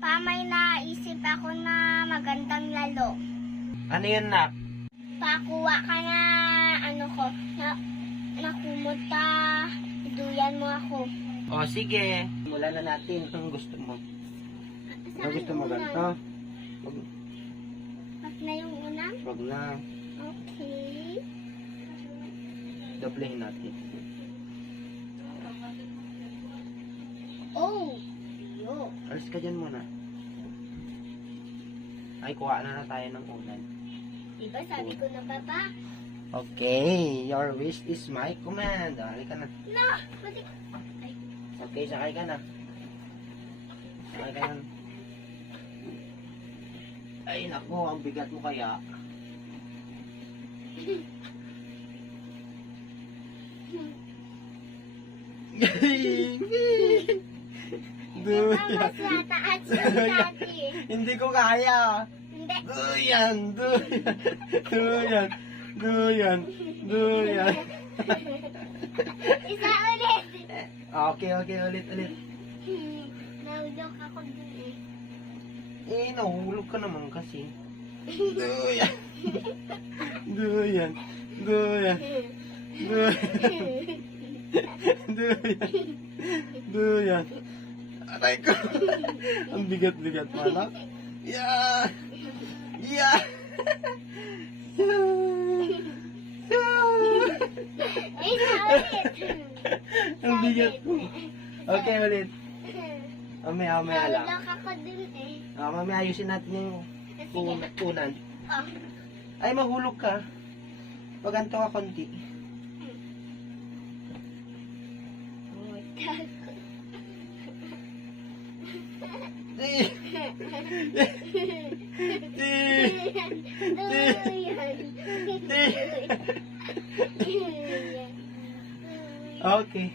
Pa, may naisip ako na magandang lalo. Ano yun, nak? Pakuha ka na, nakumuta. Iduyan mo ako. O, sige. Mula na natin. Anong gusto mo? Anong gusto mo, ganito? Mas na yung unang? Wag na. Okay. Doblehin natin. Oh! Yo. Alis ka dyan muna. Ay, kuha na tayo ng ulan. Diba sabi ko na, Papa? Okay, your wish is my command. Halika na. No! Mati... Ay. Okay, sakay ka na. Sakay ka na. Ay, naku, ang bigat mo kaya. Mas nataas yung dati. Hindi ko kaya. Hindi. Duyan, duyan, duyan, duyan, duyan. Isa ulit. Okay, ulit. Nahulog ako dun eh. Eh, nahulog ka naman kasi. Duyan. Duyan. Duyan. Duyan. Duyan. Aray ko. Ang bigat-bigat mo, anak. Yeah. Yeah. Isa ulit. Ang bigat ko. Okay, ulit. Mamaya lang. Nahulog ako dun eh. Mamaya ayusin natin yung Sige. unan. Oh. Ay, mahulog ka. Paganto ka konti. Okay.